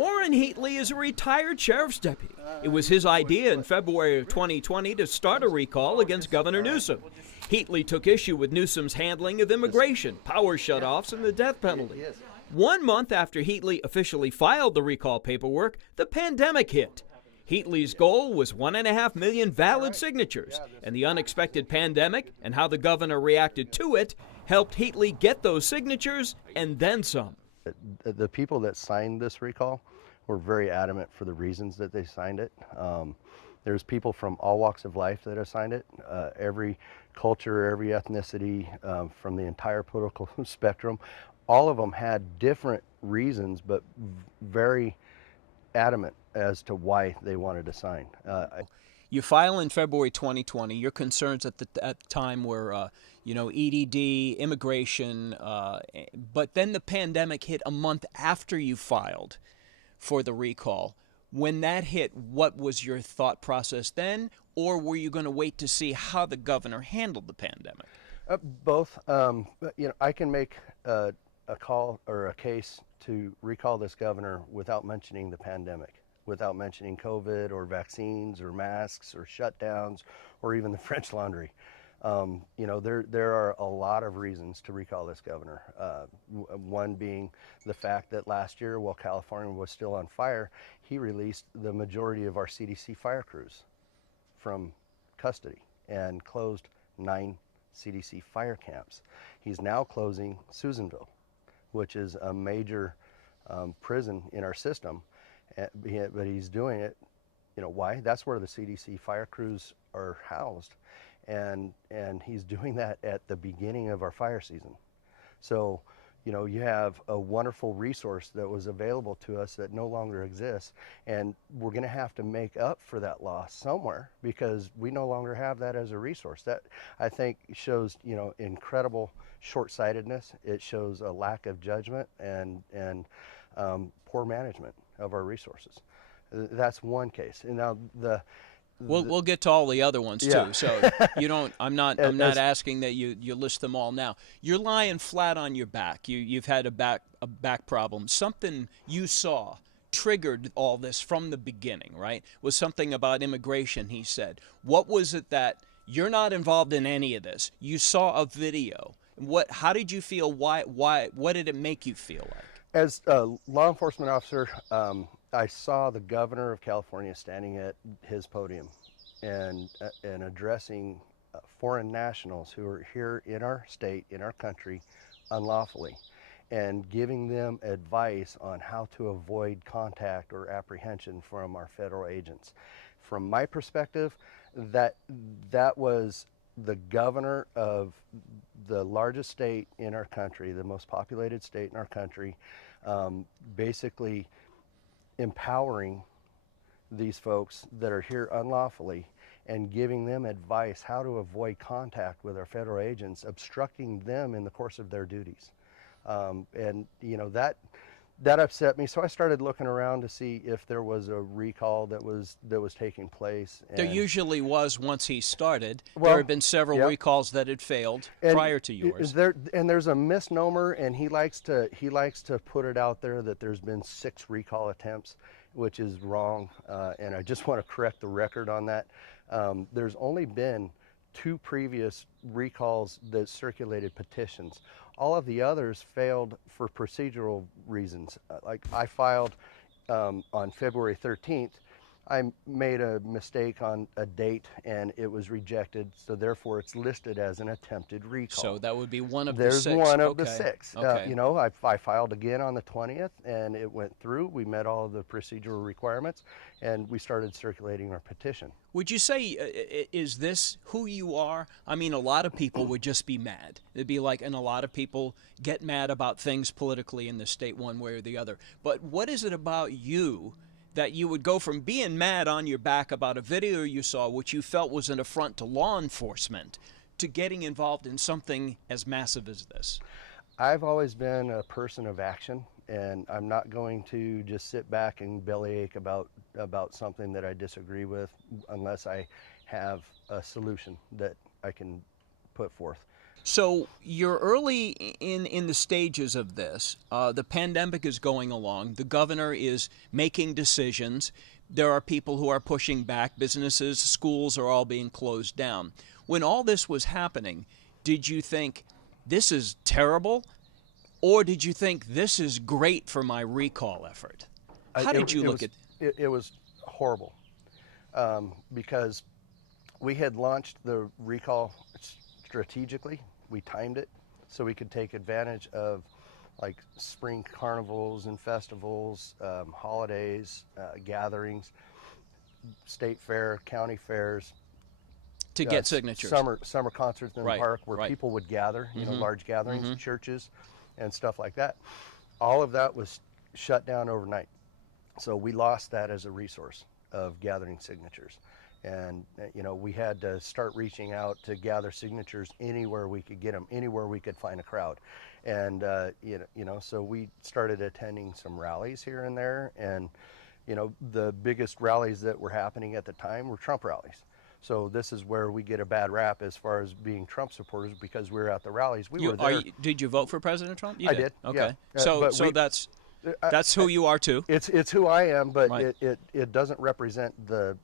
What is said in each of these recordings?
Orrin Heatlie is a retired sheriff's deputy. It was his idea in February of 2020 to start a recall against Governor Newsom. Heatlie took issue with Newsom's handling of immigration, power shutoffs, and the death penalty. 1 month after Heatlie officially filed the recall paperwork, the pandemic hit. Heatlie's goal was 1.5 million valid signatures, and the unexpected pandemic and how the governor reacted to it helped Heatlie get those signatures and then some. The people that signed this recall were very adamant for the reasons that they signed it. There's people from all walks of life that have signed it, every culture, every ethnicity, from the entire political spectrum. All of them had different reasons, but very adamant as to why they wanted to sign. You file in February 2020. Your concerns at the time were, EDD, immigration, but then the pandemic hit a month after you filed for the recall. When that hit, what was your thought process then, or were you going to wait to see how the governor handled the pandemic? Both. I can make a call or a case to recall this governor without mentioning the pandemic, without mentioning COVID or vaccines or masks or shutdowns or even the French Laundry. There are a lot of reasons to recall this governor. One being the fact that last year, while California was still on fire, he released the majority of our CDC fire crews from custody and closed 9 CDC fire camps. He's now closing Susanville, which is a major prison in our system, but he's doing it. Why? That's where the CDC fire crews are housed, and he's doing that at the beginning of our fire season. So, you have a wonderful resource that was available to us that no longer exists, and we're going to have to make up for that loss somewhere because we no longer have that as a resource. That, I think, shows incredible short-sightedness. It shows a lack of judgment and poor management of our resources. That's one case. And now we'll get to all the other ones too. So you don't. I'm not asking that you list them all now. You're lying flat on your back. You've had a back problem. Something you saw triggered all this from the beginning, right? Was something about immigration. He said. What was it that you're not involved in any of this? You saw a video. How did you feel? Why? What did it make you feel like? As a law enforcement officer, I saw the governor of California standing at his podium and addressing foreign nationals who are here in our state, in our country, unlawfully, and giving them advice on how to avoid contact or apprehension from our federal agents. From my perspective, that was the governor of the largest state in our country, the most populated state in our country, basically empowering these folks that are here unlawfully and giving them advice how to avoid contact with our federal agents, obstructing them in the course of their duties. That upset me, so I started looking around to see if there was a recall that was taking place. There usually was once he started. There have been several recalls that had failed prior to yours. There's a misnomer, and he likes to put it out there that there's been 6 recall attempts, which is wrong, and I just want to correct the record on that. There's only been 2 previous recalls that circulated petitions. All of the others failed for procedural reasons. Like I filed on February 13th. I made a mistake on a date and it was rejected, so therefore it's listed as an attempted recall. So that would be one of the 6. There's one of the 6. Okay. I filed again on the 20th and it went through. We met all of the procedural requirements and we started circulating our petition. Would you say, is this who you are? I mean, a lot of people would just be mad. It'd be like, and a lot of people get mad about things politically in the state one way or the other. But what is it about you that you would go from being mad on your back about a video you saw, which you felt was an affront to law enforcement, to getting involved in something as massive as this? I've always been a person of action, and I'm not going to just sit back and bellyache about something that I disagree with unless I have a solution that I can put forth. So you're early in the stages of this. The pandemic is going along. The governor is making decisions. There are people who are pushing back. Businesses, schools are all being closed down. When all this was happening, did you think this is terrible, or did you think this is great for my recall effort? How did you look at it? It was horrible, because we had launched the recall strategically. We timed it so we could take advantage of like spring carnivals and festivals, holidays, gatherings, state fair, county fairs, to get signatures? Summer concerts in the park where people would gather, you know, large gatherings, churches, and stuff like that. All of that was shut down overnight. So we lost that as a resource of gathering signatures. And, you know, we had to start reaching out to gather signatures anywhere we could get them, anywhere we could find a crowd. And, so we started attending some rallies here and there. And, you know, the biggest rallies that were happening at the time were Trump rallies. So this is where we get a bad rap as far as being Trump supporters, because we were at the rallies. We were there. Did you vote for President Trump? You I did. Okay. Yeah. So that's who you are too. It's who I am, but Right. it doesn't represent the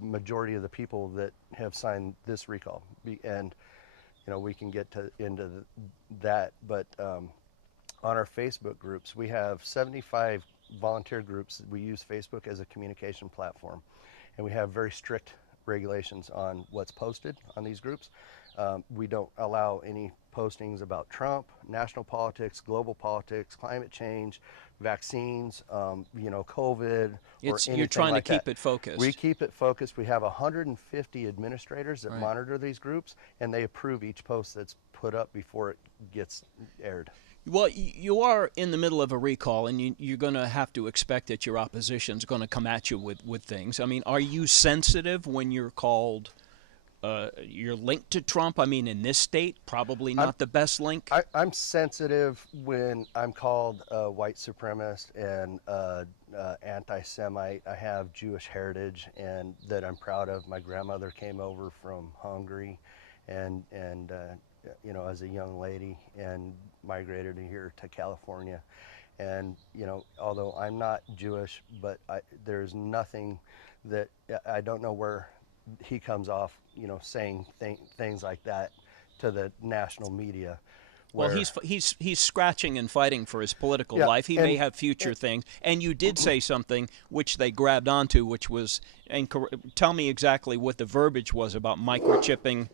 majority of the people that have signed this recall. And you know, we can get into that. But on our Facebook groups, we have 75 volunteer groups. We use Facebook as a communication platform, and we have very strict regulations on what's posted on these groups. We don't allow any postings about Trump, national politics, global politics, climate change, vaccines, COVID, or anything You're trying like to keep that. it focused. We keep it focused. We have 150 administrators that Right. monitor these groups, and they approve each post that's put up before it gets aired. Well, you are in the middle of a recall, and you're going to have to expect that your opposition's going to come at you with things. I mean, are you sensitive when you're called, you're linked to Trump? I mean, in this state, probably not the best link. I'm sensitive when I'm called a white supremacist and anti-Semite. I have Jewish heritage, and that I'm proud of. My grandmother came over from Hungary, and as a young lady, and migrated here to California. And although I'm not Jewish, but there's nothing that I don't know where he comes off, saying things like that to the national media. Well, he's scratching and fighting for his political life. He may have future things. And you did say something which they grabbed onto, which was, and tell me exactly what the verbiage was about microchipping.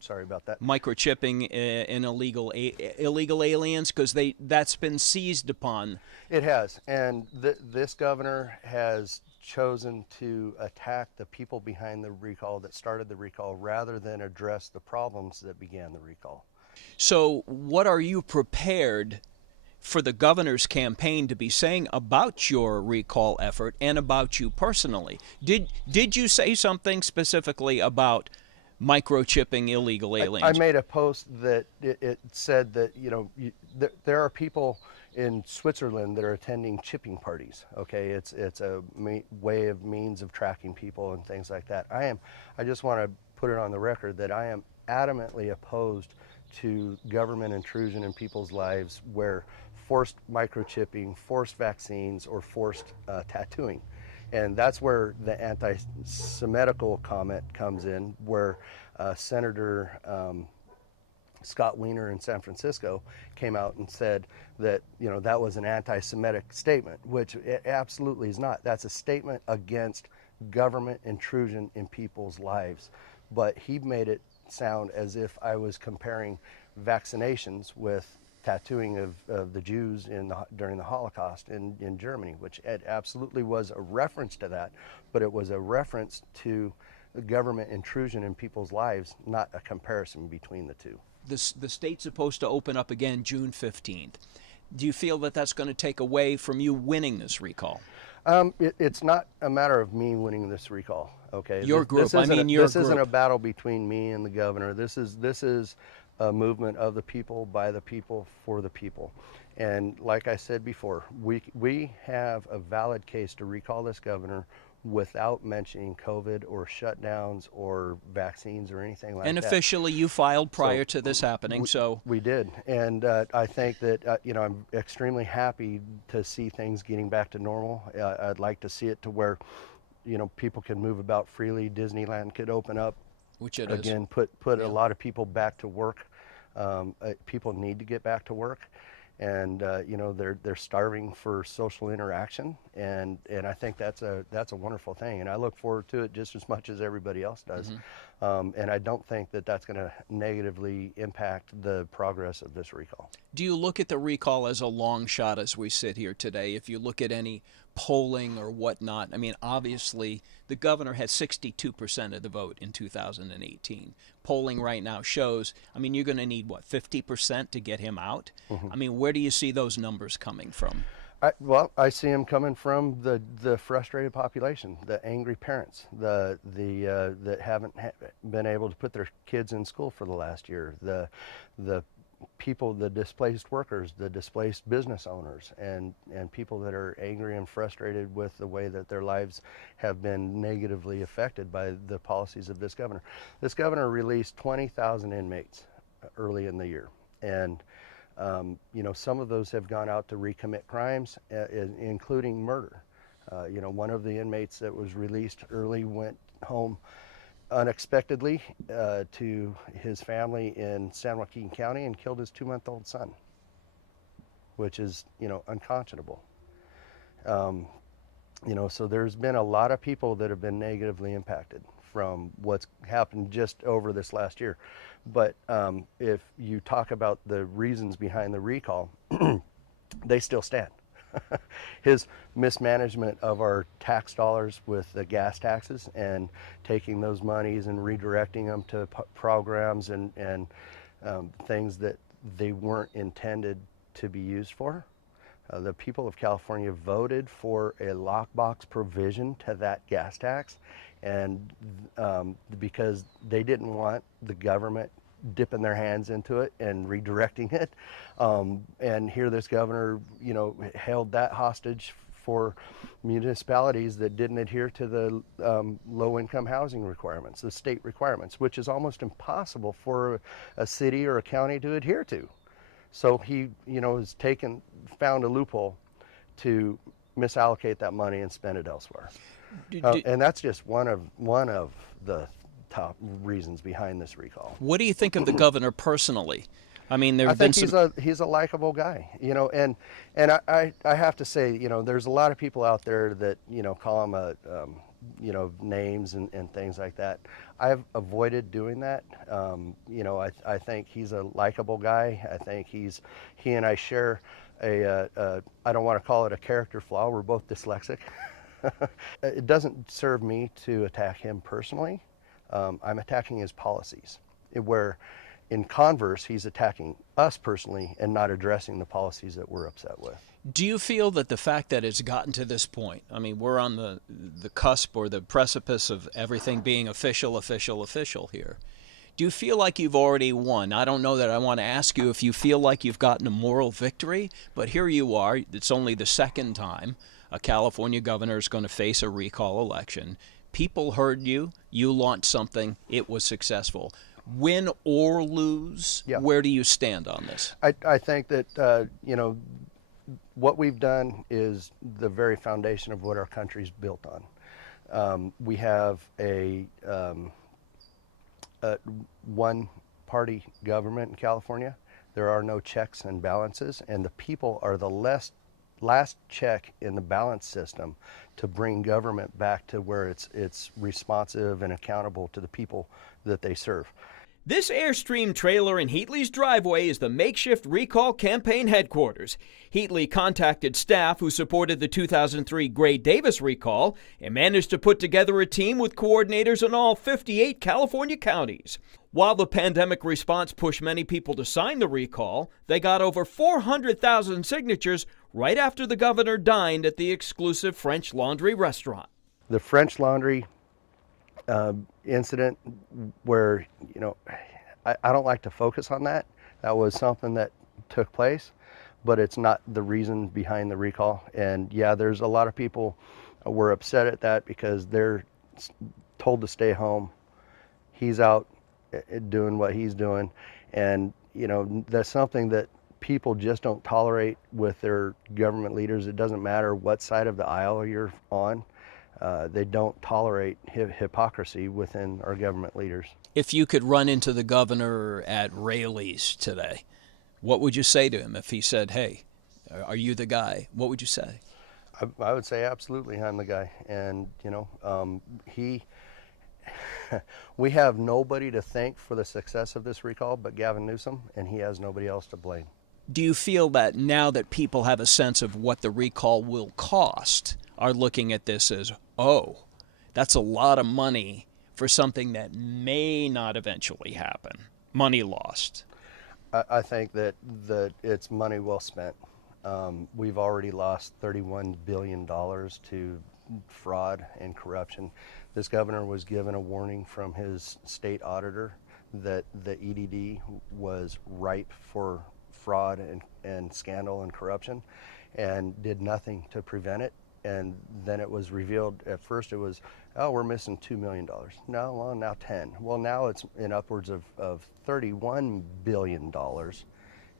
Sorry about that. Microchipping in illegal aliens, because that's been seized upon. It has, and this governor has chosen to attack the people behind the recall that started the recall, rather than address the problems that began the recall. So what are you prepared for the governor's campaign to be saying about your recall effort and about you personally? Did you say something specifically about microchipping illegal aliens? I made a post that it said that there are people in Switzerland that are attending chipping parties. Okay, it's a means of tracking people and things like that. I just want to put it on the record that I am adamantly opposed to government intrusion in people's lives, where forced microchipping, forced vaccines, or forced tattooing. And that's where the anti-Semitical comment comes in, where Senator Scott Wiener in San Francisco came out and said that that was an anti-Semitic statement, which it absolutely is not. That's a statement against government intrusion in people's lives. But he made it sound as if I was comparing vaccinations with tattooing of the Jews during the Holocaust in Germany, which it absolutely was a reference to that, but it was a reference to the government intrusion in people's lives, not a comparison between the two. The state's supposed to open up again June 15th. Do you feel that that's going to take away from you winning this recall? It's not a matter of me winning this recall. Okay, your group. This isn't a battle between me and the governor. This is a movement of the people, by the people, for the people. And like I said before, we have a valid case to recall this governor without mentioning COVID or shutdowns or vaccines or anything like And that. officially, you filed prior to this happening, so We did, and I think that I'm extremely happy to see things getting back to normal. I'd like to see it to where people can move about freely. Disneyland could open up, which it again, is. put Yeah. a lot of people back to work. People need to get back to work, and they're starving for social interaction, and I think that's a wonderful thing, and I look forward to it just as much as everybody else does. And I don't think that that's going to negatively impact the progress of this recall. Do you look at the recall as a long shot as we sit here today? If you look at any polling or whatnot, I mean, obviously the governor had 62% of the vote in 2018. Polling right now shows, I mean, you're going to need, what, 50% to get him out? I mean, where do you see those numbers coming from? I see them coming from the frustrated population, the angry parents, that haven't been able to put their kids in school for the last year, the people, the displaced workers, the displaced business owners, and people that are angry and frustrated with the way that their lives have been negatively affected by the policies of this governor. This governor released 20,000 inmates early in the year, and some of those have gone out to recommit crimes, including murder. One of the inmates that was released early went home unexpectedly to his family in San Joaquin County and killed his 2-month-old son, which is, unconscionable. So there's been a lot of people that have been negatively impacted from what's happened just over this last year. But if you talk about the reasons behind the recall, they still stand. His mismanagement of our tax dollars with the gas taxes and taking those monies and redirecting them to programs and things that they weren't intended to be used for. The people of California voted for a lockbox provision to that gas tax, and because they didn't want the government dipping their hands into it and redirecting it. And here this governor, held that hostage for municipalities that didn't adhere to the low-income housing requirements, the state requirements, which is almost impossible for a city or a county to adhere to. So he, has found a loophole to misallocate that money and spend it elsewhere. And that's just one of the top reasons behind this recall. What do you think of the governor personally? I mean, I think he's a likable guy, and I have to say, there's a lot of people out there that call him names and things like that. I've avoided doing that. I think he's a likable guy. I think he and I share I don't want to call it a character flaw. We're both dyslexic. It doesn't serve me to attack him personally. I'm attacking his policies, where in converse, he's attacking us personally and not addressing the policies that we're upset with. Do you feel that the fact that it's gotten to this point, I mean, we're on the cusp or the precipice of everything being official here. Do you feel like you've already won? I don't know that I want to ask you if you feel like you've gotten a moral victory, but here you are. It's only the second time a California governor is going to face a recall election. People heard you. You launched something. It was successful. Win or lose, Where do you stand on this? I think that, what we've done is the very foundation of what our country's built on. We have a one-party government in California. There are no checks and balances, and the people are the last check in the balance system to bring government back to where it's responsive and accountable to the people that they serve. This Airstream trailer in Heatlie's driveway is the makeshift recall campaign headquarters. Heatlie contacted staff who supported the 2003 Gray Davis recall and managed to put together a team with coordinators in all 58 California counties. While the pandemic response pushed many people to sign the recall, they got over 400,000 signatures right after the governor dined at the exclusive French Laundry restaurant. The French Laundry incident, where I don't like to focus on that. That was something that took place, but it's not the reason behind the recall. And there's a lot of people We're upset at that because they're told to stay home. He's out doing what he's doing, and that's something that people just don't tolerate with their government leaders. It doesn't matter what side of the aisle you're on. They don't tolerate hypocrisy within our government leaders. If you could run into the governor at Raley's today, what would you say to him if he said, "Hey, are you the guy?" What would you say? I would say absolutely, I'm the guy, and we have nobody to thank for the success of this recall but Gavin Newsom, and he has nobody else to blame. Do you feel that now that people have a sense of what the recall will cost, are looking at this as, oh, that's a lot of money for something that may not eventually happen? Money lost. I think that it's money well spent. We've already lost $31 billion to fraud and corruption. This governor was given a warning from his state auditor that the EDD was ripe for fraud and scandal and corruption, and did nothing to prevent it. And then it was revealed, at first it was, oh, we're missing $2 million. No, well, now 10. Well, now it's in upwards of $31 billion.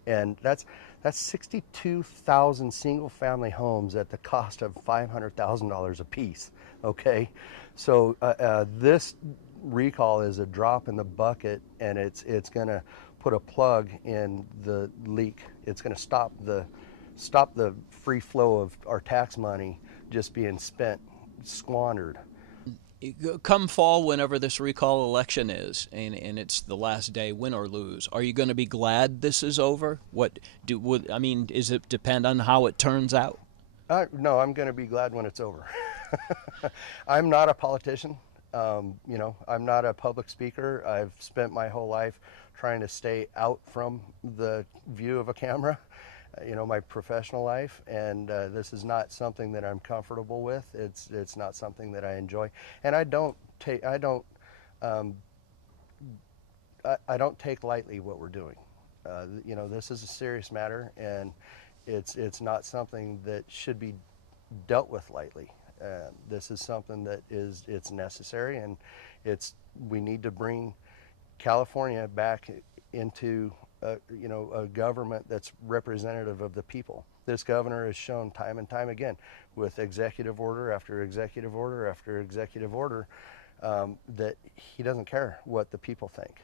And that's 62,000 single-family homes at the cost of $500,000 a piece. Okay, so this recall is a drop in the bucket, and it's going to put a plug in the leak. It's going to stop the free flow of our tax money just being squandered. Come fall, whenever this recall election is, and it's the last day, win or lose, are you going to be glad this is over? Does it depend on how it turns out? No, I'm going to be glad when it's over. I'm not a politician. I'm not a public speaker. I've spent my whole life trying to stay out from the view of a camera, my professional life, and this is not something that I'm comfortable with. It's not something that I enjoy, and I don't take lightly what we're doing. This is a serious matter, and it's not something that should be dealt with lightly. This is something that it's necessary, and we need to bring California back into a government that's representative of the people. This governor has shown time and time again, with executive order after executive order after executive order, that he doesn't care what the people think.